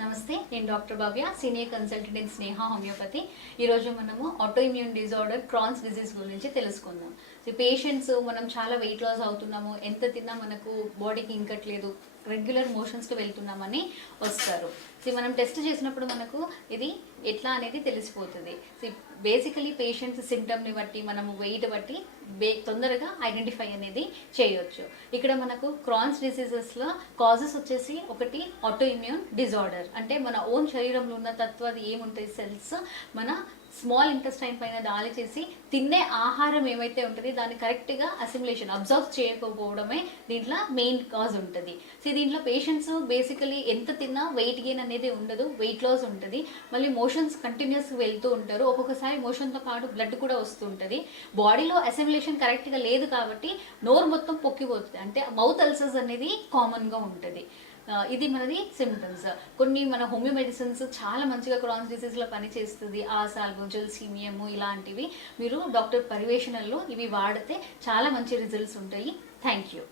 నమస్తే, నేను doctor Bhavya, senior consultant in Sneha homeopathy. ఈరోజు మనము ఆటోఇమ్యూన్ డిజార్డర్ క్రాన్స్ డిజీజ్ గురించి తెలుసుకుందాం. పేషెంట్స్ మనం చాలా వెయిట్ లాస్ అవుతున్నాము, ఎంత తిన్నా మనకు బాడీకి ఇంకట్లేదు, రెగ్యులర్ మోషన్స్కి వెళ్తున్నామని వస్తారు. మనం టెస్ట్ చేసినప్పుడు మనకు ఇది ఎట్లా అనేది తెలిసిపోతుంది. బేసికలీ పేషెంట్స్ సిమ్టమ్ని బట్టి మనము వెయిట్ బట్టి తొందరగా ఐడెంటిఫై అనేది చేయొచ్చు. ఇక్కడ మనకు క్రాన్స్ డిసీజెస్లో కాజెస్ వచ్చేసి ఒకటి ఆటోఇమ్యూన్ డిజార్డర్, అంటే మన ఓన్ శరీరంలో ఉన్న తత్వాది ఏముంటాయి సెల్స్ మన స్మాల్ ఇంటెస్టైన్ పైన దాడి చేసి తినే ఆహారం ఏమైతే ఉంటుంది దాన్ని కరెక్ట్గా అసిమిలేషన్ అబ్జర్వ్ చేయకపోవడమే దీంట్లో మెయిన్ కాజ్ ఉంటుంది. దీంట్లో పేషెంట్స్ బేసికలీ ఎంత తిన్నా వెయిట్ గెయిన్ అనేది ఉండదు, వెయిట్ లాస్ ఉంటుంది. మళ్ళీ మోషన్స్ కంటిన్యూస్గా వెళ్తూ ఉంటారు, ఒక్కొక్కసారి మోషన్తో పాటు బ్లడ్ కూడా వస్తుంటుంది. బాడీలో అసిమిలేషన్ కరెక్ట్గా లేదు కాబట్టి నోరు మొత్తం పొక్కిపోతుంది, అంటే మౌత్ అల్సర్స్ అనేది కామన్గా ఉంటుంది. ఇది మనది సిమ్టమ్స్. కొన్ని మన హోమియో మెడిసిన్స్ చాలా మంచిగా క్రాన్స్ డిసీజ్లో పనిచేస్తుంది. ఆసాల్బుజల్, సీమియము ఇలాంటివి మీరు డాక్టర్ పర్యవేక్షణలో ఇవి వాడితే చాలా మంచి రిజల్ట్స్ ఉంటాయి. Thank you.